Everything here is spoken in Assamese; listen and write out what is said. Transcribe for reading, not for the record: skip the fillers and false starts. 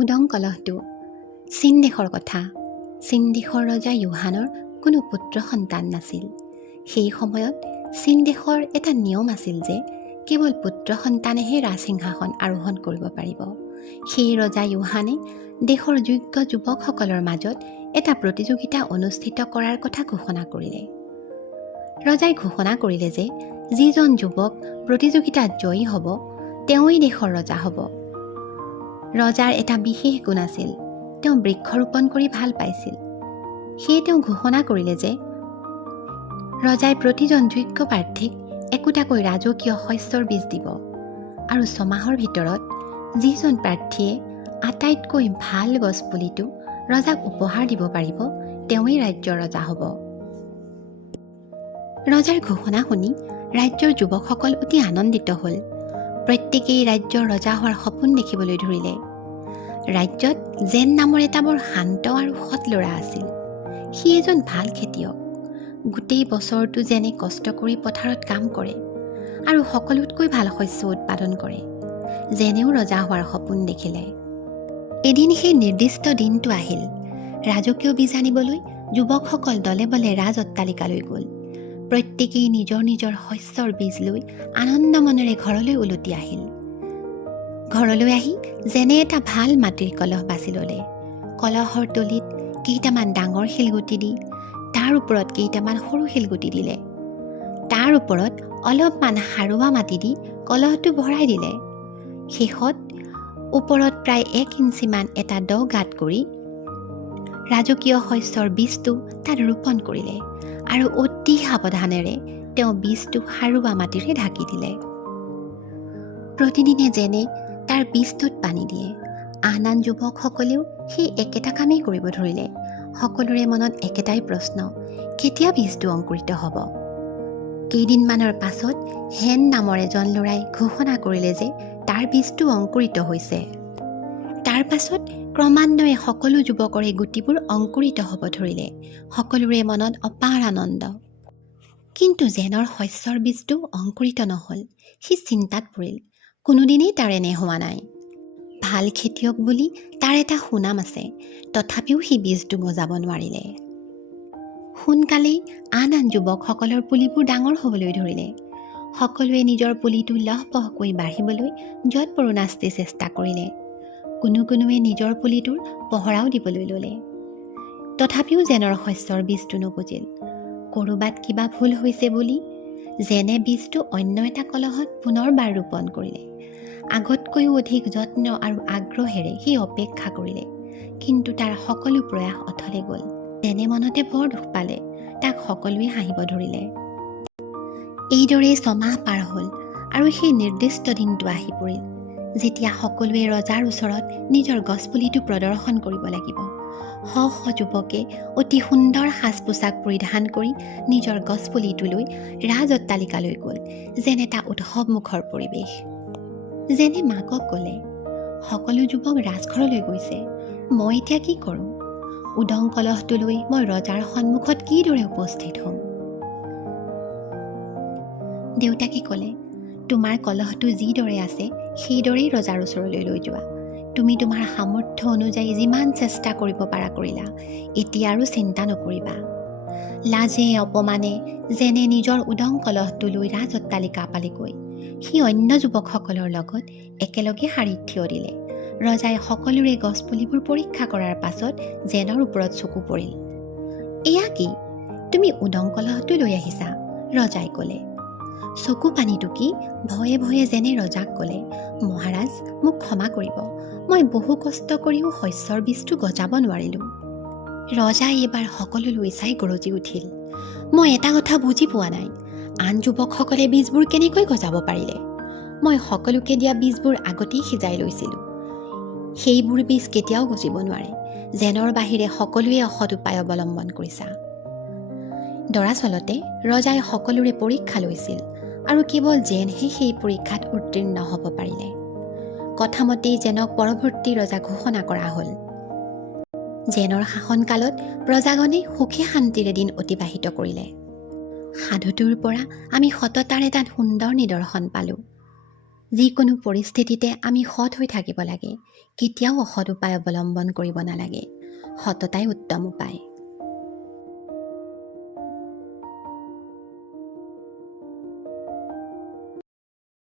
উদং কলহটো চীন দেশৰ কথা। চীন দেশৰ ৰজা ইউহানৰ কোনো পুত্ৰ সন্তান নাছিল। সেই সময়ত চীন দেশৰ এটা নিয়ম আছিল যে কেৱল পুত্ৰ সন্তানেহে ৰাজসিংহাসন আৰোহণ কৰিব পাৰিব। সেই ৰজা ইউহানে দেশৰ যোগ্য যুৱকসকলৰ মাজত এটা প্ৰতিযোগিতা অনুষ্ঠিত কৰাৰ কথা ঘোষণা কৰিলে। ৰজাই ঘোষণা কৰিলে যে যিজন যুৱক প্ৰতিযোগিতাত জয়ী হ'ব তেওঁই দেশৰ ৰজা হ'ব। ৰজাৰ এটা বিশেষ গুণ আছিল, তেওঁ বৃক্ষৰোপণ কৰি ভাল পাইছিল। সেয়ে তেওঁ ঘোষণা কৰিলে যে ৰজাই প্ৰতিজন যোগ্য প্ৰাৰ্থীক একোটাকৈ ৰাজকীয় শস্যৰ বীজ দিব আৰু 6 মাহৰ ভিতৰত যিজন প্ৰাৰ্থীয়ে আটাইতকৈ ভাল গছপুলিটো ৰজাক উপহাৰ দিব পাৰিব তেওঁই ৰাজ্যৰ ৰজা হ'ব। ৰজাৰ ঘোষণা শুনি ৰাজ্যৰ যুৱকসকল অতি আনন্দিত হ'ল। প্ৰত্যেকেই ৰাজ্যৰ ৰজা হোৱাৰ সপোন দেখিবলৈ ধৰিলে। ৰাজ্যত জেন নামৰ এটা বৰ শান্ত আৰু সৎ ল'ৰা আছিল। সি এজন ভাল খেতিয়ক। গোটেই বছৰটো জেনে কষ্ট কৰি পথাৰত কাম কৰে আৰু সকলোতকৈ ভাল শস্য উৎপাদন কৰে। জেনেও ৰজা হোৱাৰ সপোন দেখিলে। এদিন সেই নিৰ্দিষ্ট দিনটো আহিল। ৰাজকীয় বীজ আনিবলৈ যুৱকসকল দলে বলে ৰাজ অট্টালিকালৈ গ'ল। প্ৰত্যেকেই নিজৰ নিজৰ শস্যৰ বীজ লৈ আনন্দ মনেৰে ঘৰলৈ উলটি আহিল। ঘৰলৈ আহি যেনে এটা ভাল মাটিৰ কলহ বাছি ল'লে। কলহৰ তলিত কেইটামান ডাঙৰ শিলগুটি দি তাৰ ওপৰত কেইটামান সৰু শিলগুটি দিলে। তাৰ ওপৰত অলপমান সাৰুৱা মাটি দি কলহটো ভৰাই দিলে। শেষত ওপৰত প্ৰায় 1 ইঞ্চিমান এটা দ গাঁত কৰি ৰাজকীয় শস্যৰ বীজটো তাত ৰোপণ কৰিলে আৰু অতি সাৱধানেৰে তেওঁ বীজটো সাৰুৱা মাটিৰে ঢাকি দিলে। প্ৰতিদিনে যেনে তাৰ বীজটোত পানী দিয়ে। আন আন যুৱকসকলেও সেই একেটা কামেই কৰিব ধৰিলে। সকলোৰে মনত একেটাই প্ৰশ্ন, কেতিয়া বীজটো অংকুৰিত হ'ব? কেইদিনমানৰ পাছত হেন নামৰ এজন ল'ৰাই ঘোষণা কৰিলে যে তাৰ বীজটো অংকুৰিত হৈছে। তাৰ পাছত ক্ৰমান্বয়ে সকলো যুৱকৰে গুটিবোৰ অংকুৰিত হ'ব ধৰিলে। সকলোৰে মনত অপাৰ আনন্দ। কিন্তু জেনৰ শস্যৰ বীজটো অংকুৰিত নহ'ল। সি চিন্তাত পৰিল। কোনোদিনেই তাৰ এনে হোৱা নাই। ভাল খেতিয়ক বুলি তাৰ এটা সুনাম আছে, তথাপিও সি বীজটো গজাব নোৱাৰিলে। সোনকালেই আন আন যুৱকসকলৰ পুলিবোৰ ডাঙৰ হ'বলৈ ধৰিলে। সকলোৱে নিজৰ পুলিটো লহপহকৈ বাঢ়িবলৈ যৎপৰোনাস্তি চেষ্টা কৰিলে। কোনোৱে নিজৰ পুলিটোৰ পহৰাও দিবলৈ ল'লে। তথাপিও জেনৰ শস্যৰ বীজটো নগজিল। ক'ৰবাত কিবা ভুল হৈছে বুলি জেনে বীজটো অন্য এটা কলহত পুনৰবাৰ ৰোপণ কৰিলে। আগতকৈও অধিক যত্ন আৰু আগ্ৰহেৰে সি অপেক্ষা কৰিলে, কিন্তু তাৰ সকলো প্ৰয়াস অথলে গ'ল। জেনে মনতে বৰ দুখ পালে। তাক সকলোৱে হাঁহিব ধৰিলে। এইদৰেই 6 মাহ পাৰ হ'ল আৰু সেই নিৰ্দিষ্ট দিনটো আহি পৰিল, যেতিয়া সকলোৱে ৰজাৰ ওচৰত নিজৰ গছপুলিটো প্ৰদৰ্শন কৰিব লাগিব। শ শ যুৱকে অতি সুন্দৰ সাজ পোছাক পৰিধান কৰি নিজৰ গছপুলিটো লৈ ৰাজ অট্টালিকালৈ গ'ল। যেন এটা উৎসৱমুখৰ পৰিৱেশ। যেনে মাকক ক'লে, সকলো যুৱক ৰাজঘৰলৈ গৈছে, মই এতিয়া কি কৰোঁ? উদং কলহটো লৈ মই ৰজাৰ সন্মুখত কিদৰে উপস্থিত হ'ম? দেউতাকে ক'লে, তোমাৰ কলহটো যিদৰে আছে সেইদৰেই ৰজাৰ ওচৰলৈ লৈ যোৱা। তুমি তোমাৰ সামৰ্থ্য অনুযায়ী যিমান চেষ্টা কৰিব পাৰা কৰিলা, এতিয়া আৰু চিন্তা নকৰিবা। লাজে অপমানে যেনে নিজৰ উদং কলহটো লৈ ৰাজ অট্টালিকা পালেগৈ। সি অন্য যুৱকসকলৰ লগত একেলগে শাৰীত থিয় দিলে। ৰজাই সকলোৰে গছপুলিবোৰ পৰীক্ষা কৰাৰ পাছত জেনৰ ওপৰত চকু পৰিল। এয়া কি? তুমি উদং কলহটো লৈ আহিছা, ৰজাই ক'লে। চকু পানী টুকি ভয়ে ভয়ে যেনে ৰজাক ক'লে, মহাৰাজ মোক ক্ষমা কৰিব, মই বহু কষ্ট কৰিও শস্যৰ বীজটো গজাব নোৱাৰিলোঁ। ৰজাই এইবাৰ সকলোলৈ চাই গৰজি উঠিল। মই এটা কথা বুজি পোৱা নাই, আন যুৱকসকলে বীজবোৰ কেনেকৈ গজাব পাৰিলে? মই সকলোকে দিয়া বীজবোৰ আগতেই সিজাই লৈছিলোঁ। সেইবোৰ বীজ কেতিয়াও গজিব নোৱাৰে। জেনৰ বাহিৰে সকলোৱে অসৎ উপায় অৱলম্বন কৰিছা। দৰাচলতে ৰজাই সকলোৰে পৰীক্ষা লৈছিল আৰু কেৱল জেনহে সেই পৰীক্ষাত উত্তীৰ্ণ হ'ব পাৰিলে। কথামতেই জেনক পৰৱৰ্তী ৰজা ঘোষণা কৰা হ'ল। জেনৰ শাসনকালত প্ৰজাগণে সুখে শান্তিৰে দিন অতিবাহিত কৰিলে। সাধুটোৰ পৰা আমি সততাৰ এটা সুন্দৰ নিদৰ্শন পালোঁ। যিকোনো পৰিস্থিতিতে আমি সৎ হৈ থাকিব লাগে। কেতিয়াও অসৎ উপায় অৱলম্বন কৰিব নালাগে। সততাই উত্তম উপায়।